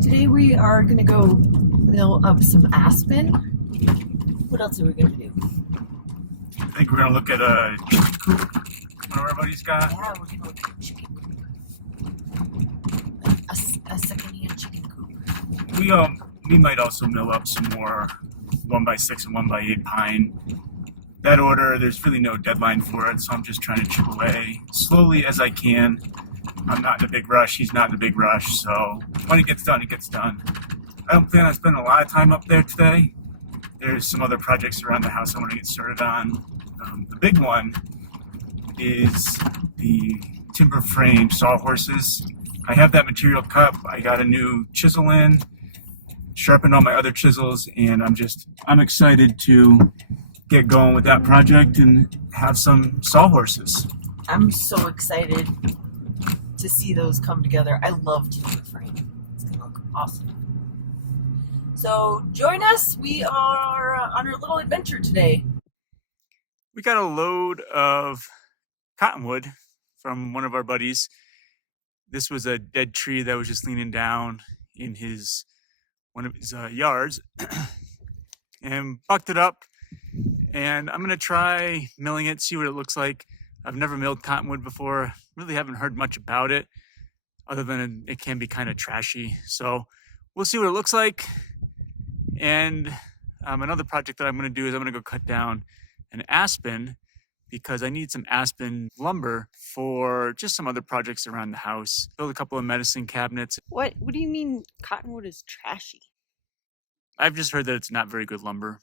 Today we are going to go mill up some aspen. What else are we going to do? I think we're going to look at a chicken coop one of our buddies got. Yeah, we're going to look at a chicken coop. A second-hand chicken coop. We might also mill up some more 1x6 and 1x8 pine. That order, there's really no deadline for it, so I'm just trying to chip away slowly as I can. I'm not in a big rush, he's not in a big rush, so when it gets done, it gets done. I don't plan on spending a lot of time up there today. There's some other projects around the house I want to get started on. The big one is the timber frame sawhorses. I have that material cut. I got a new chisel in, sharpened all my other chisels, and I'm excited to get going with that project and have some sawhorses. I'm so excited to see those come together. I love timber frame. It's going to look awesome. So join us. We are on our little adventure today. We got a load of cottonwood from one of our buddies. This was a dead tree that was just leaning down in one of his yards and bucked it up. And I'm going to try milling it, see what it looks like. I've never milled cottonwood before. Really haven't heard much about it, other than it can be kind of trashy. So we'll see what it looks like. And another project that I'm going to do is I'm going to go cut down an aspen because I need some aspen lumber for just some other projects around the house. Build a couple of medicine cabinets. What do you mean cottonwood is trashy? I've just heard that it's not very good lumber.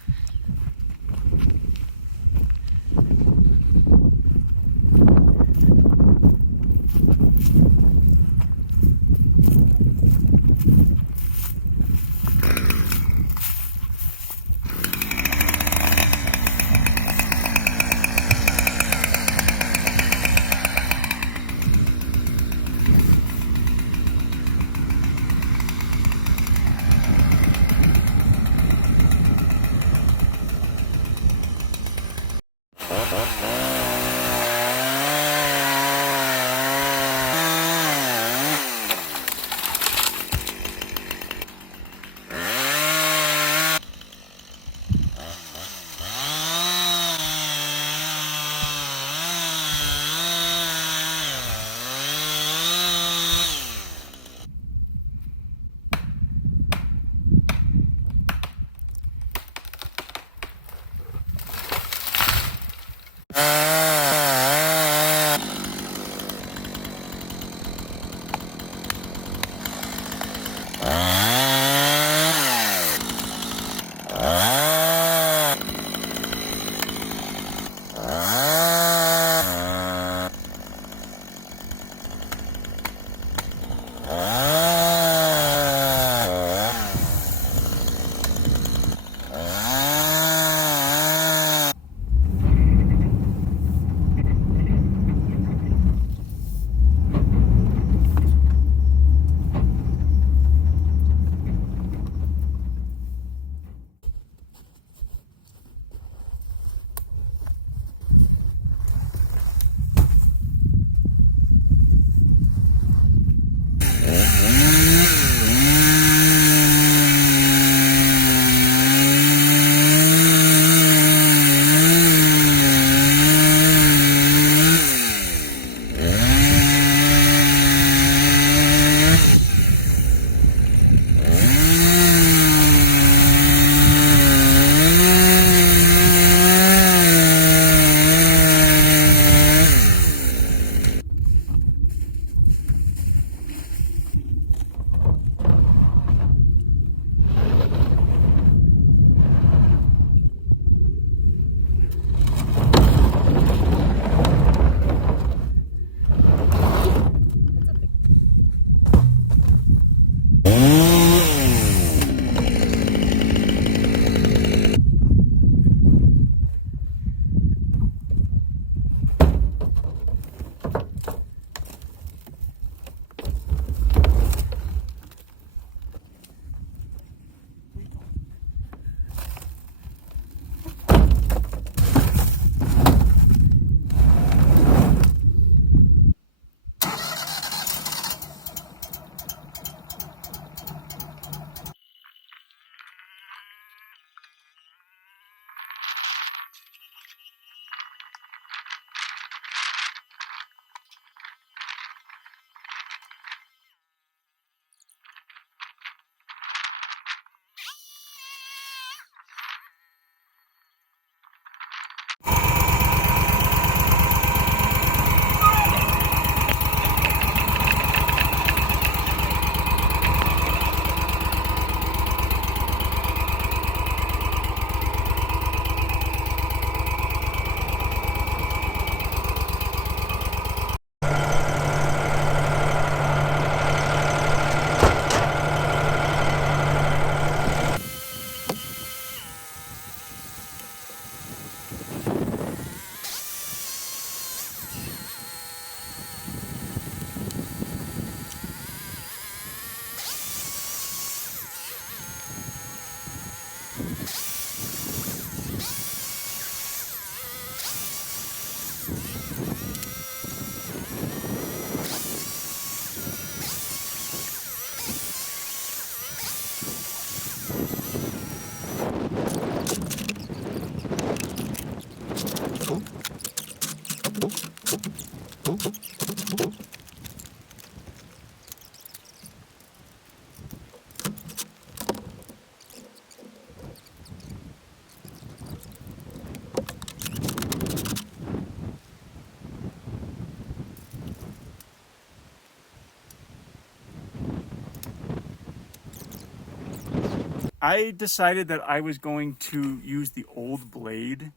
I decided that I was going to use the old blade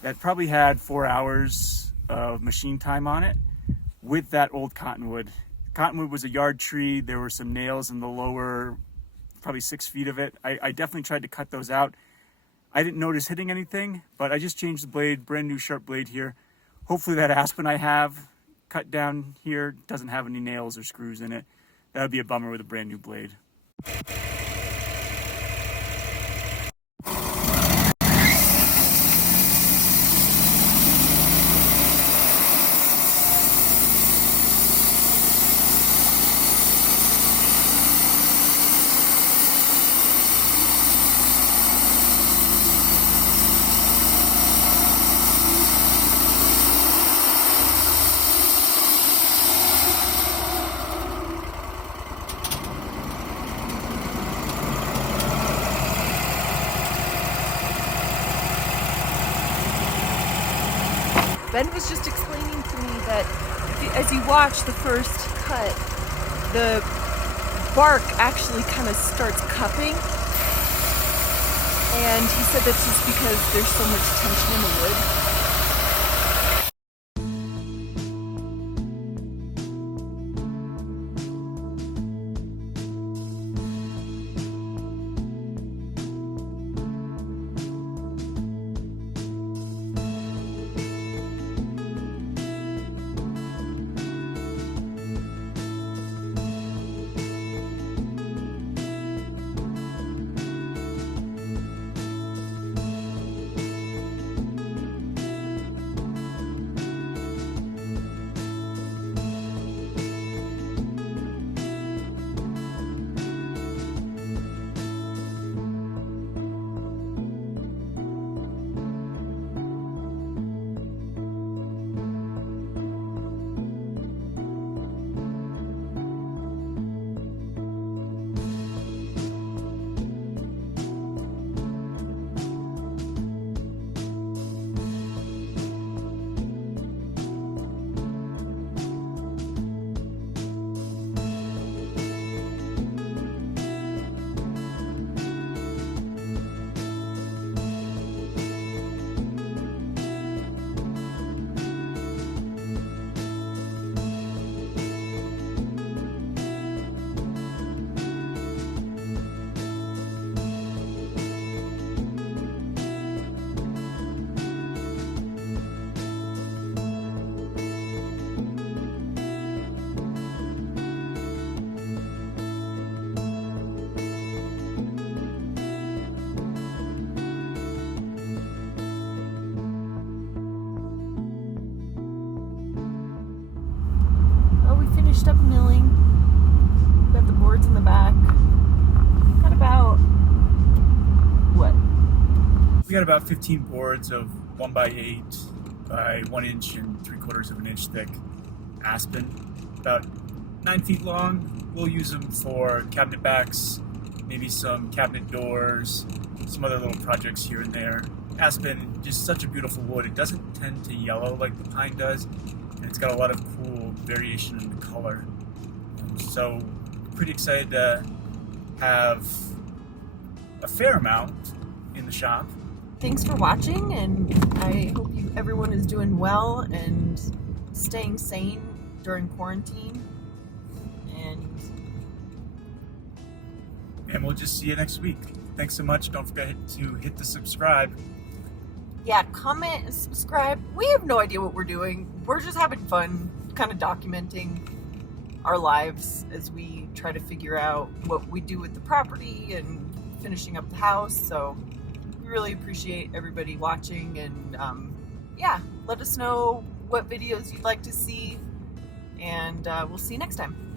that probably had 4 hours of machine time on it with that old cottonwood. Cottonwood was a yard tree. There were some nails in the lower, probably 6 feet of it. I definitely tried to cut those out. I didn't notice hitting anything, but I just changed the blade, brand new sharp blade here. Hopefully that Aspen I have cut down here doesn't have any nails or screws in it. That would be a bummer with a brand new blade. Ben was just explaining to me that as you watch the first cut, the bark actually kind of starts cupping. And he said that's just because there's so much tension in the wood. Finished up milling. Got the boards in the back. Got about what? We got about 15 boards of 1x8 by 1 inch and 3/4 inch thick Aspen, about 9 feet long. We'll use them for cabinet backs, maybe some cabinet doors, some other little projects here and there. Aspen, just such a beautiful wood. It doesn't tend to yellow like the pine does, and it's got a lot of cool variation in the color. So pretty excited to have a fair amount in the shop. Thanks for watching, and I hope everyone is doing well and staying sane during quarantine. And we'll just see you next week. Thanks so much. Don't forget to hit the subscribe. Yeah, comment and subscribe. We have no idea what we're doing. We're just having fun, kind of documenting our lives as we try to figure out what we do with the property and finishing up the house. So we really appreciate everybody watching, and yeah, let us know what videos you'd like to see, and we'll see you next time.